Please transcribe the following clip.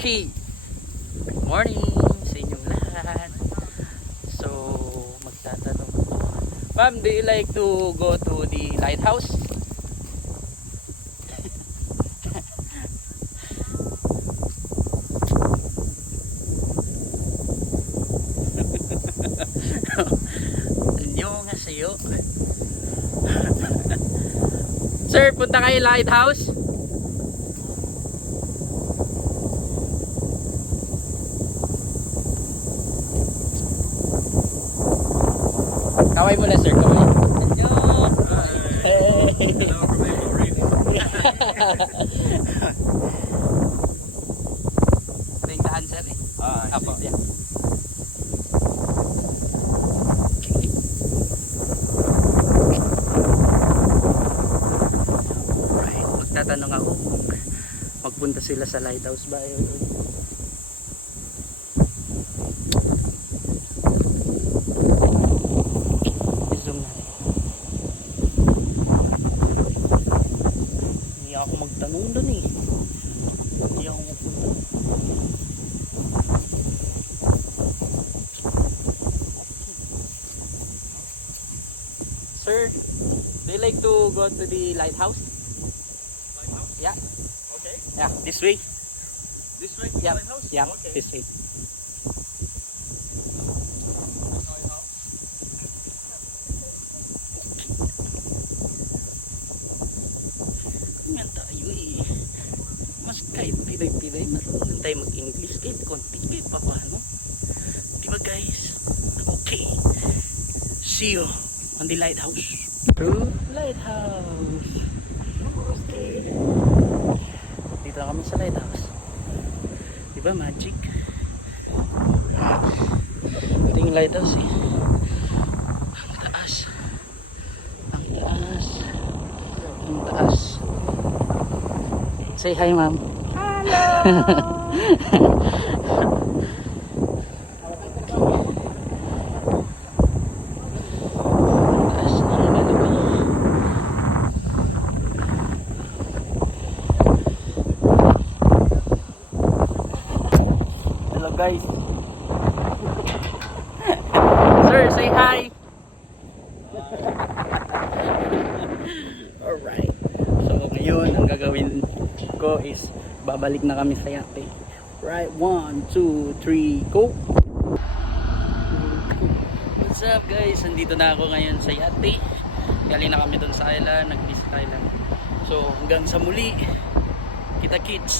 Okay, good morning sa inyong lahat. So, magtatanong ako. Ma'am, do you like to go to the lighthouse? Annyeonghaseyo. Sir, punta kayo lighthouse? Kaway mo na sir, kaway. Annyeong! Hey! Hello from April Reef. Ringkahan sir eh. Apo, yeah. Alright, magtatanong ako kung magpunta sila sa lighthouse ba yun. Zoom natin. Hindi ako magtanong doon eh. Hindi ako magpunta. Sir, do you like to go to the lighthouse? Lighthouse? Yeah. Okay. Yeah, this way. This way to Yeah. the lighthouse? Yeah, Okay. this way. Yan tayo eh. Mas kahit pilay-pilay, marunong tayo mag-English kahit konti kahit pa paano. Diba guys? Okay. See you on the lighthouse. True lighthouse. Okay. Dito na kami sa lighthouse. Diba magic? Ito yung lighthouse eh. Ang taas. Ang taas. Ang taas. Say hi ma'am. Hello. Taas na ang dalawa. Hello guys. Sir, say hi. Alright. So ngayon ang gagawin ko is babalik na kami sa yate. Right, 1, 2, 3, go! What's up guys? Nandito na ako ngayon sa yate. Galing na kami doon sa island, nag-visit island. So hanggang sa muli, kita kids.